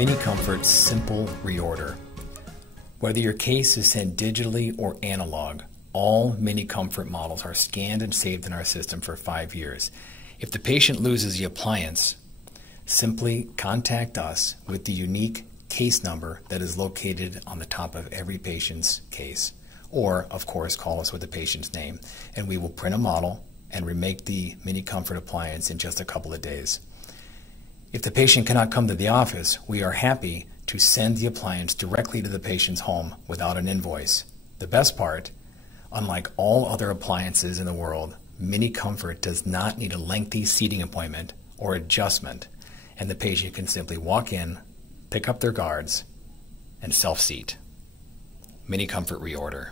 miniComfort's simple reorder. Whether your case is sent digitally or analog, all miniComfort models are scanned and saved in our system for 5 years. If the patient loses the appliance, simply contact us with the unique case number that is located on the top of every patient's case. Or, of course, call us with the patient's name, and we will print a model and remake the miniComfort appliance in just a couple of days. If the patient cannot come to the office, we are happy to send the appliance directly to the patient's home without an invoice. The best part, unlike all other appliances in the world, miniComfort does not need a lengthy seating appointment or adjustment, and the patient can simply walk in, pick up their guards, and self-seat. miniComfort reorder.